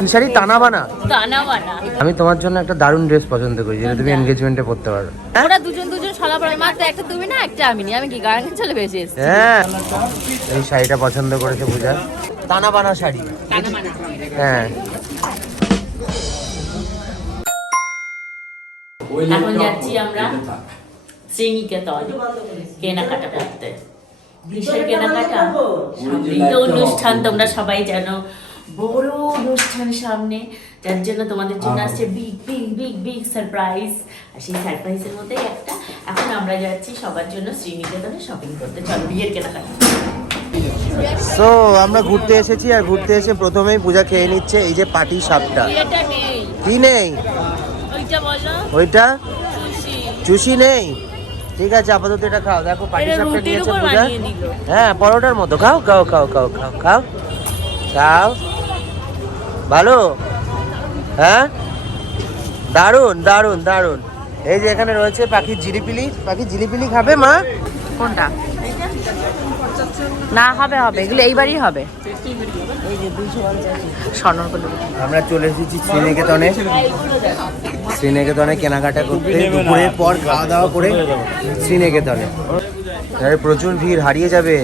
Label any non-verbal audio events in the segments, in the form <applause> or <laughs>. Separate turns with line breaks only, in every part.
কি শাড়ি টানা বানা
টানা বানা
আমি তোমার জন্য একটা দারুণ ড্রেস পছন্দ করি যেটা তুমি এনগেজমেন্টে পড়তে পারো।
ওরা দুজন দুজন পড়ে মাত্র একটা তুমি না একটা আমি নি আমি কি চলে বেঁচে এসেছি?
হ্যাঁ। এই শাড়িটা পছন্দ করেছে পূজা। টানা বানা শাড়ি।
টানা বানা
হ্যাঁ।
এখন যাচ্ছি আমরা শ্রীনিকেতন কেনাকাটা করতে। কিসের কেনাকাটা? সামনেই তো অনুষ্ঠান তোমরা সবাই জানো। বড় অনুষ্ঠান সামনে যার জন্য তোমাদের জন্য আসছে big big big big surprise আর সেই সারপ্রাইজের মধ্যে একটা এখন আমরা যাচ্ছি সবার জন্য শ্রীনিকেতনে শপিং করতে। চলো বিয়ের কেনাকাটা।
সো আমরা ঘুরতে এসেছি আর ঘুরতে এসে প্রথমেই পূজা খেয়ে নিচ্ছে এই যে পাটি সাপটা।
নেই।
কি নেই?
ওইটা বলো।
চুষি। নেই? ঠিক আছে আপাতত এটা খাও। দেখো পাটি সাপটা নিয়েছে পূজা। হ্যাঁ পরোটার মতো। খাও খাও খাও খাও খাও খাও। খাও। ভালো? হ্যাঁ? দারুণ দারুণ দারুণ এই যে এখানে রয়েছে পাখির জিলিপিলি। পাখি জিলিপিলি খাবে মা?
কোনটা? না হবে হবে। এগুলো এইবারই হবে।
আমরা চলে এসেছি শ্রীনিকেতনে। শ্রীনিকেতনে কেনাকাটা করতে। দুপুরের পর খাওয়া দাওয়া করে শ্রীনিকেতনে। প্রচুর ভিড় হারিয়ে যাবে।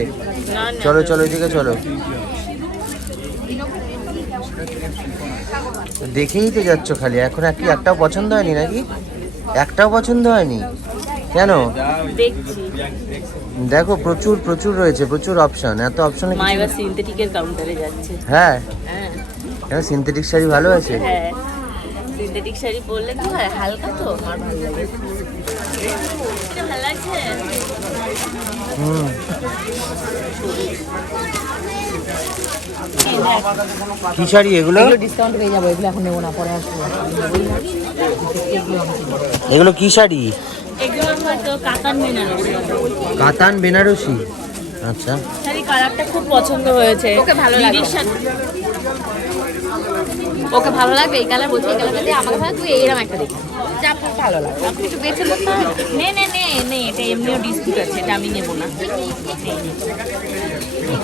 চলো চলো এদিকে চলো। দেখেই তো যাচ্ছ খালি। এখন আর কি একটাও পছন্দ হয়নি নাকি? একটাও পছন্দ হয়নি? কেন? দেখো প্রচুর প্রচুর রয়েছে প্রচুর অপশন এত অপশনে
মা এবার সিনথেটিকের কাউন্টারে যাচ্ছে।
হ্যাঁ?
হ্যাঁ।
সিনথেটিক শাড়ি ভালো আছে?
হ্যাঁ। সিনথেটিক শাড়ি পরলে কি হয় হালকা তো আমার ভালো লাগে। ভালো লাগছে?
হুম। কি শাড়ি এগুলো?
ডিসকাউন্ট পেয়ে যাব এগুলো এখন নেব না পরে আসব।
এগুলো কি শাড়ি?
কাতান বেনারসি।
আচ্ছা।
শাড়ি কালারটা খুব পছন্দ হয়েছে। ওকে ভালো লাগে ওকে ভালো লাগবে? এই কালার বলছি এই কালারটা দিয়ে আমাকে ভালো তুই এরকম একটা দেখি যা আপনার ভালো লাগে আপনি একটু বেছে করতে নে নে নে নে এটা এমনিও ডিসপুট আছে এটা আমি নেব না।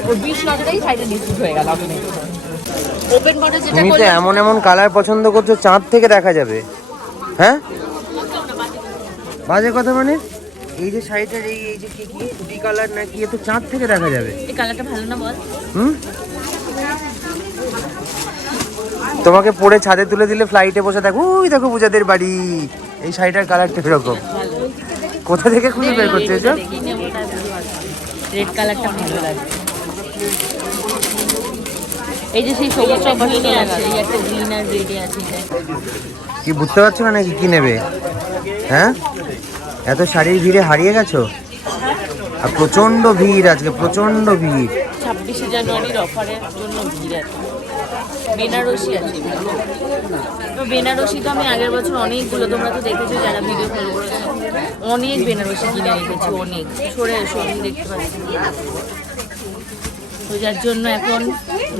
ওই বিশ নজরেই সাইডে ডিসপুট হয়ে গেল আপনি ওপেন বর্ডার যেটা
তুমি তো এমন এমন কালার পছন্দ করছ চাঁদ থেকে দেখা যাবে। হ্যাঁ? বাজে কথা মানে? এই যে শাড়িটার এই এই যে কি কি? ফুটি কালার নাকি? এ তো চাঁদ থেকে দেখা যাবে।
এই কালারটা ভালো না বল?
হুম? তোমাকে পরে ছাদে তুলে দিলে ফ্লাইটে বসে দেখো ওই দেখো পূজাদের বাড়ি। এই শাড়িটার কালারটা এরকম। কোথা থেকে খুঁজে বের করছে এসব?
রেড কালারটা ভালো লাগে এই যে সেই সবুজটা গ্রিনে আছে এই একটা গ্রিন আর রেডে আছে
কি বুঝতে পারছ না নাকি কি নেবে? হ্যাঁ? এত শাড়ির ভিড়ে হারিয়ে গেছো? আর প্রচণ্ড ভিড় আজকে প্রচণ্ড ভিড়।
ছাব্বিশে জানুয়ারির অফারের জন্য ভিড় আছে বেনারসি আছে তো বেনারসি তো আমি আগের বছর অনেকগুলো তোমরা তো দেখেছ যারা ভিডিও ফলো করেছ। অনেক বেনারসি কিনে রেখেছি অনেক। সরে এসো আমি দেখতে পাচ্ছি। তো যার জন্য এখন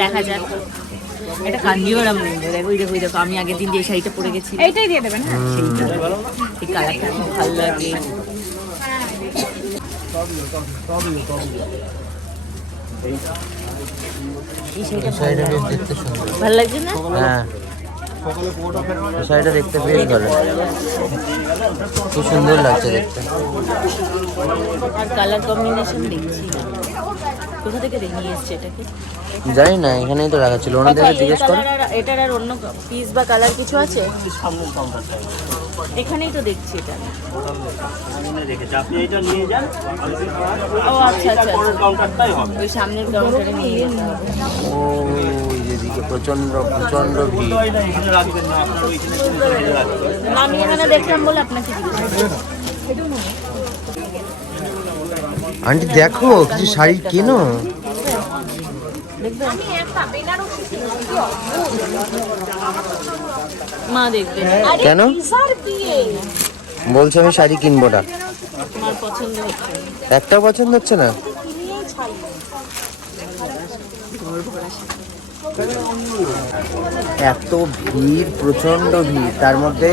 দেখা যাক। এটা কাঞ্জিওরাম নেবে দেখো ওই দেখো ওই দেখো আমি আগের দিন যে শাড়িটা পরে গেছি। এইটাই দিয়ে দেবেন হ্যাঁ। সেইটা এই কালারটা খুব ভালো লাগে।
দেখতে সুন্দর।
ভালো লাগছে না?
হ্যাঁ। শাড়িটা দেখতে বেশ ভালো খুব সুন্দর লাগছে দেখতে।
আর কালার কম্বিনেশন দেখছি কোথা থেকে নিয়ে এসছে এটাকে?
জানি না এখানেই তো রাখা ছিল ওনাদেরকে
আচ্ছা,
জিজ্ঞেস করো।
এটার আর অন্য পিস বা কালার কিছু আছে? এখানেই তো দেখছি এটা। ও আচ্ছা আচ্ছা আচ্ছা। ওই সামনের কাউন্টারে নিয়ে হবে।
প্রচণ্ড প্রচণ্ড ভিড়।
আমি এখানে দেখলাম বলে আপনাকে জিজ্ঞেস
আন্টি দেখো কিছু শাড়ি কেনো?
মা দেখবে।
কেন? বলছে আমি শাড়ি কিনবো না। একটাও পছন্দ হচ্ছে না? এত ভিড় প্রচণ্ড ভিড়। তার মধ্যে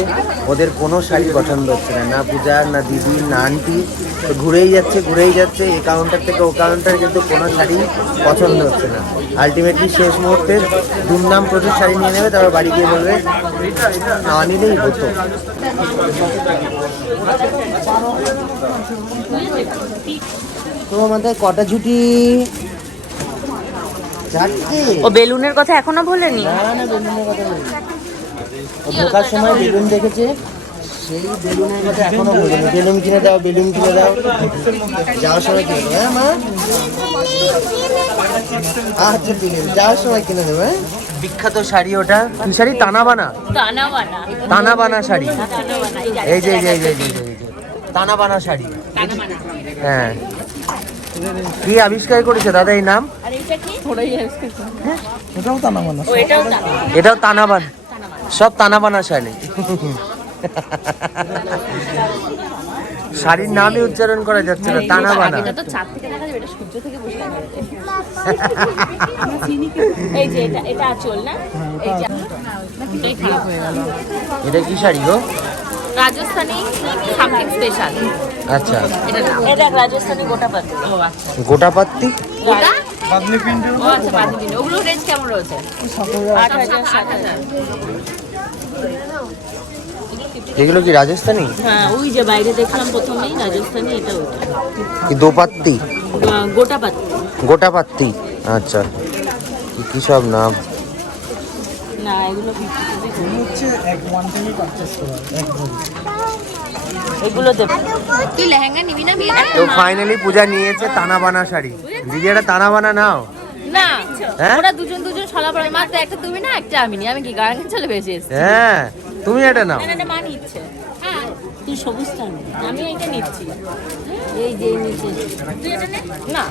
ওদের কোনো শাড়ি পছন্দ হচ্ছে না। না পূজার না দিদি না আন্টি। ঘুরেই যাচ্ছে ঘুরেই যাচ্ছে। এই কাউন্টার থেকে ও কাউন্টার কিন্তু কোনো শাড়ি পছন্দ হচ্ছে না। আলটিমেটলি শেষ মুহূর্তে দুমদাম প্রচুর শাড়ি নিয়ে নেবে তারপর বাড়ি গিয়ে বলবে না নিলেই হতো। তো আমাদের কটা ছুটি?
ও বেলুনের কথা এখনও ভোলেনি
না না বেলুনের কথা বলিনি। ঢোকার সময় বেলুন দেখেছে। সেই বেলুনের কথা এখনও বলিনি বেলুন কিনে দাও বেলুন কিনে দাও। যাওয়ার সময় কিনে দেবো হ্যাঁ মা? আচ্ছা ঠিক আছে। যাওয়ার সময় কিনে দেবো হ্যাঁ? বিখ্যাত শাড়ি ওটা। কি শাড়ি? তানা বানা
টানা বানা
তানা বানা শাড়ি এই যে এই যে এই যে এই যে, এই যে, এই যে। তানা বানা শাড়ি হ্যাঁ। কি আবিষ্কার করেছে? দাদা এই নাম?
আর এটা কি? থোড়াই
ওটাও টানা
ও এটাও টানা
এটাও তানা বানা সব তানা বানা শাড়ি। শাড়ির নামই উচ্চারণ করা যাচ্ছে না তানা বানা।
এটা তো চাঁদ থেকে দেখা যাবে এটা সূর্য থেকে বসে এই যে এটা এটা আচল না? এই যে এই খারাপ হয়ে গেল।
এটা কি শাড়ি গো?
রাজস্থানি সামথিং স্পেশাল
আচ্ছা।
এটা রাজস্থানি গোটা পাতি। ও আচ্ছা।
গোটা পাত্তি
গোটা?
বাদলি
ও আচ্ছা দিন ওগুলো রেঞ্জ কেমন রয়েছে? আট হাজার সাত হাজার।
এগুলো কি রাজস্থানি?
হ্যাঁ ওই যে বাইরে দেখলাম প্রথমেই রাজস্থানি এটা ওটা।
কি দোপাত্তি?
আহ, গোটা পাতি
গোটা পাত্তি আচ্ছা। কি কি সব নাম?
না এগুলো ফিফটি রুপি করে।
হচ্ছে এক ওয়ান টাইমই পারচেস করা এক
এগুলো দেবো।
তুই লেহেঙ্গা নিবি না? বিয়েতে
তো ফাইনালি পূজা নিয়েছে তানা বানা শাড়ি। দিদি একটা তানা বানা নাও।
না? ওরা দুজন দুজন সলা পড়ে মাত্র একটা তুমি না একটা আমি নি আমি কি গার্গেন চলে বেঁচে
হ্যাঁ তুমি এটা নাও।
না না মা নিচ্ছে। হ্যাঁ তুই সবুজটা নে। আমি। এইটা নিচ্ছি। এই যে নিচে। তুই এটা নে। না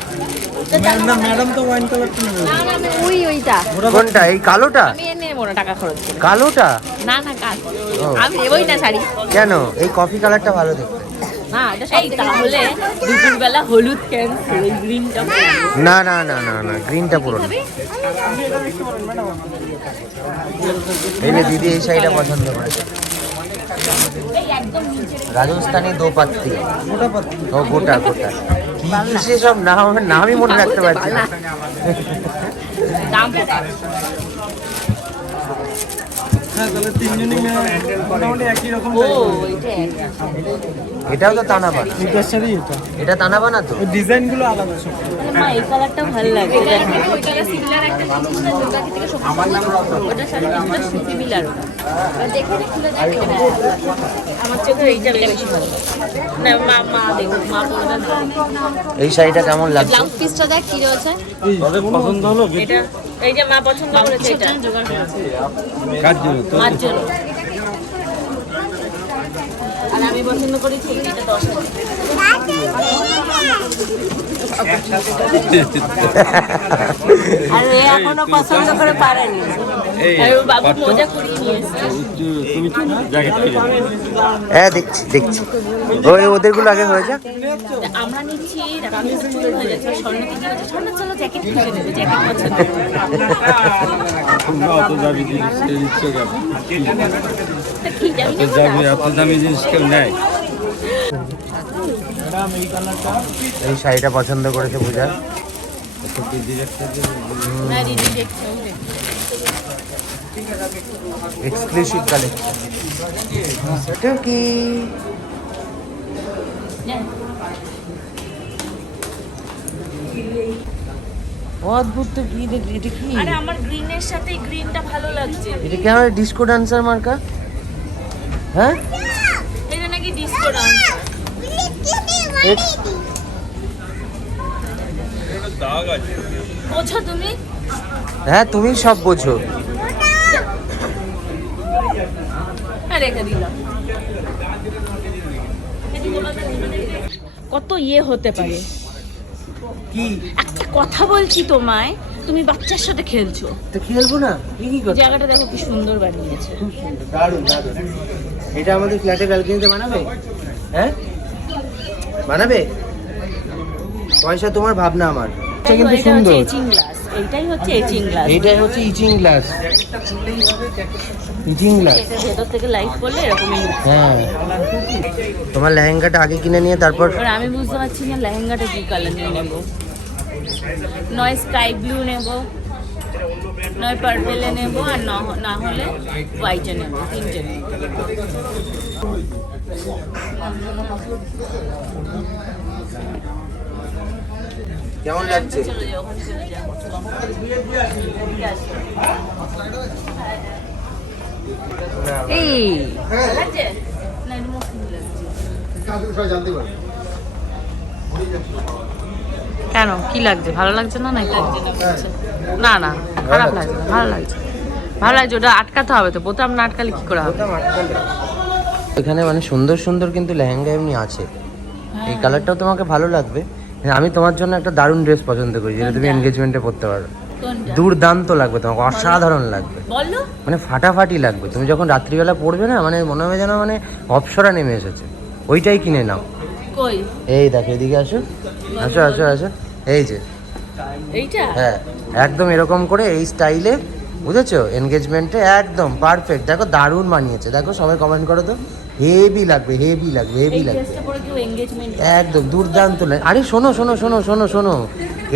না ম্যাডাম তো ওয়াইন কালারটা
না না আমি ওই ওইটা।
কোনটা? এই কালোটা?
আমি না টাকা খরচ করে।
কালোটা?
না না আমি নেবই না শাড়ি।
কেন? এই কফি কালারটা ভালো দেখতে।
না এটা
এই তাহলে দুপুরবেলা হলুদ ক্যান্সেল গ্রিনটা
না। না না না না গ্রিনটা পুরো না। এই দিদি এই শাড়িটা পছন্দ করেছে রাজস্থানি দোপাত্তি ও গোটা গোটা। কি কি সব নাম নামই মনে রাখতে পারছি না।
দাম
হ্যাঁ তাহলে তিনজনই মোটামুটি একই রকম
ও
type এর।
এটা
এটাও তো তানা বানা।
এটার সাথেই এটা।
এটা তানা বানা তো?
আলাদা সব।
মা এই কালারটা ভালো লাগে
ওই কালার সিমিলার একটা জিনিস না দুর্গাকে থেকে সব
ওটার সাথে দুটো সিমিলার
দেখে খুলে দেখ।
আমার চোখে এইটা বেশি ভালো না মা মা দেখো মা পড়বে
এই শাড়িটা কেমন লাগছে?
ব্লাউজ পিসটা দেখ কি রয়েছে।
পছন্দ হলো
এটা এই যে মা পছন্দ করেছে এটা। করেছে আর আমি পছন্দ করেছি এটা দশ <laughs>
হ্যাঁ দেখছি দেখছি। ওই ওদেরগুলো আগে হয়ে যাক।
আমরা নিচ্ছি হয়ে জ্যাকেট <laughs>
দামি জিনিস কেউ নেয়?
এই
শাড়িটা পছন্দ করেছে পূজা। Exclusive collection. অদ্ভুত তো কি দেখ এটা কি?
আরে আমার গ্রিনের সাথে গ্রিনটা ভালো লাগছে।
এটা কি আমার ডিস্কো ডান্সার মার্কা? হ্যাঁ?
এটা নাকি ডিসকো ডান্স বোঝো তুমি?
হ্যাঁ তুমি সব বোঝো।
হ্যাঁ রেখে দিলাম। কত ইয়ে হতে পারে।
কি?
একটা কথা বলছি তোমায় তুমি বাচ্চার সাথে খেলছো।
তো খেলব না? কি কি করছ?
জায়গাটা দেখো কি সুন্দর বানিয়েছে।
খুব সুন্দর দারুণ দারুণ। এটা আমাদের ফ্ল্যাটে ব্যালকনিতে বানাবে? হ্যাঁ? বানাবে? পয়সা তোমার ভাবনা আমার। কিন্তু
হচ্ছে
সুন্দর।
এইটাই হচ্ছে এচিং গ্লাস।
এইটাই হচ্ছে ইচিং গ্লাস। ইচিং গ্লাস।
ভেতর থেকে লাইট করলে এরকমই
হ্যাঁ। তোমার লেহেঙ্গাটা আগে কিনে নিয়ে তারপর
আমি বুঝতে পারছি না লেহেঙ্গাটা কি কালার নিয়ে নেব। নয় স্কাই ব্লু নেব। নয় পার্পেলে নেব আর না- না হলে হোয়াইটে নেব তিনটে নেব।
কেমন লাগছে?
এই! না মসৃণ লাগছে
কেন? কি লাগছে? ভালো লাগছে না নাকি?
না
না না খারাপ লাগছে। না ভালো লাগছে। ভালো লাগছে ওটা আটকাতে হবে তো বোতাম না আটকালে কি করে হবে?
এখানে মানে সুন্দর সুন্দর কিন্তু লেহেঙ্গা এমনি আছে।
হ্যাঁ।
এই কালারটাও তোমাকে ভালো লাগবে। আমি তোমার জন্য একটা দারুণ ড্রেস পছন্দ করি যেটা তুমি? এনগেজমেন্টে পরতে পারো। দুর্দান্ত লাগবে তোমাকে অসাধারণ লাগবে। মানে ফাটাফাটি লাগবে। তুমি যখন রাত্রিবেলা পড়বে না মানে মনে হবে যেন মানে অপসরা নেমে এসেছে। ওইটাই কিনে নাও।
কই?
এই দেখো এদিকে আসো। আসো আসো আসো। এই যে।
এইটা?
হ্যাঁ একদম এরকম করে এই স্টাইলে বুঝেছ? এনগেজমেন্টে একদম পারফেক্ট দেখো দারুণ মানিয়েছে দেখো সবাই কমেন্ট করো তো। হেভি লাগবে হেভি লাগবে হেভি লাগবে। একদম দুর্দান্ত লাগে আরে শোনো শোনো শোনো শোনো শোনো।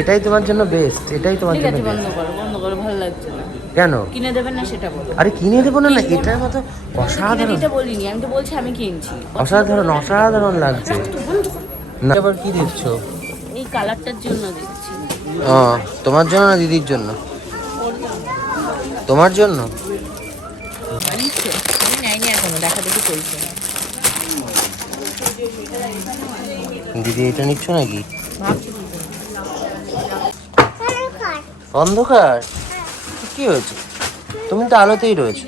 এটাই তোমার জন্য বেস্ট এটাই তোমার জন্য
আছে বন্ধ করো বন্ধ করো ভালো লাগছে না।
কেন?
কিনে দেবেন না সেটা বলো
আরে কিনে দেবো না না এটার মতো অসাধারণ।
দিতে বলিনি আমি তো বলছি আমি কিনছি।
অসাধারণ অসাধারণ লাগছে। না এবার কি দেখছ
এই কালারটার জন্য দিচ্ছি।
ও তোমার জন্য না দিদির জন্য? তোমার জন্য? দিদি এটা নিচ্ছ নাকি। অন্ধকার? কি হয়েছে? তুমি তো আলোতেই রয়েছে।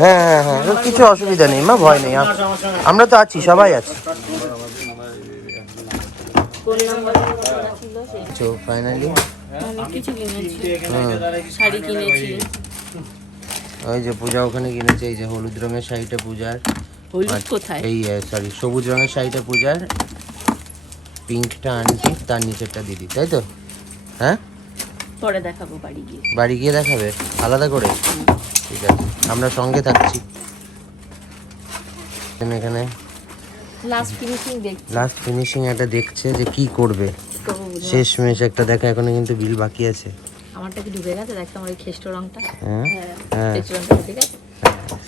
হ্যাঁ হ্যাঁ হ্যাঁ কিছু অসুবিধা নেই মা ভয় নেই আমরা তো আছি সবাই আছি। তো ফাইনালি ওই যে পূজা ওখানে কিনেছে এই যে হলুদ রঙের শাড়িটা পূজার।
হলুদ কোথায়?
এই সরি সবুজ রঙের শাড়িটা পূজার। পিঙ্কটা আনটি তার নিচেরটা দিদি তাই তো? হ্যাঁ?
পরে দেখাবো বাড়ি গিয়ে।
বাড়ি গিয়ে দেখাবে? আলাদা করে? ঠিক আছে আমরা সঙ্গে থাকছি। এখানে- এখানে
লাস্ট ফিনিশিং দেখছি।
লাস্ট ফিনিশিং একটা দেখছে যে কি করবে। শেষ মেশ একটা দেখা এখনও কিন্তু বিল বাকি আছে।
আমারটা কি ডুবে গেছে? দেখো আমার এই খেষ্ট রংটা।
হ্যাঁ? হ্যাঁ
রংটা ডুবে গেছে।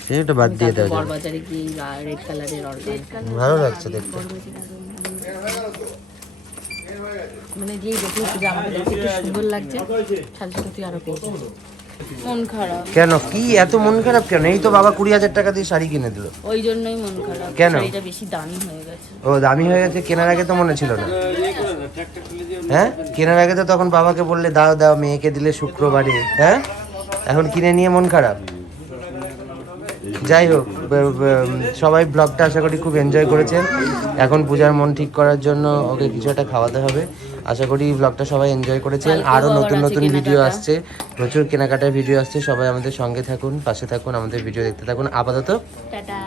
সেটা বাদ দিয়ে দাও যাবে।
বড়বাজারে গিয়ে রেড কালারের অর্গান
ভালো লাগছে দেখতে।
মানে যেই দেখি যে আমাকে দেখতে কি সুন্দর লাগছে। সাথে সাথে তুই আরও পেয়েছিস
মন খারাপ।
কেন? কি? এত মন খারাপ কেন? এই তো বাবা কুড়ি হাজার টাকা দিয়ে শাড়ি কিনে দিল।
ওই জন্যই মন খারাপ।
কেন?
শাড়িটা বেশি দামি হয়ে গেছে।
ও দামি হয়ে গেছে? কেনার আগে তো মনে ছিল না। হ্যাঁ? কেনার আগে তো তখন বাবাকে বললে দাও দাও মেয়েকে দিলে শুক্রবারে। হ্যাঁ? এখন কিনে নিয়ে মন খারাপ। যাই হোক সবাই ব্লগটা আশা করি খুব এনজয় করেছেন। এখন পূজার মন ঠিক করার জন্য ওকে কিছু একটা খাওয়াতে হবে। আশা করি ব্লগটা সবাই এনজয় করেছেন। আরও
আরও
নতুন নতুন ভিডিও আসছে। প্রচুর কেনাকাটার ভিডিও আসছে। সবাই আমাদের সঙ্গে থাকুন পাশে থাকুন আমাদের ভিডিও দেখতে থাকুন। আপাতত
টাটা।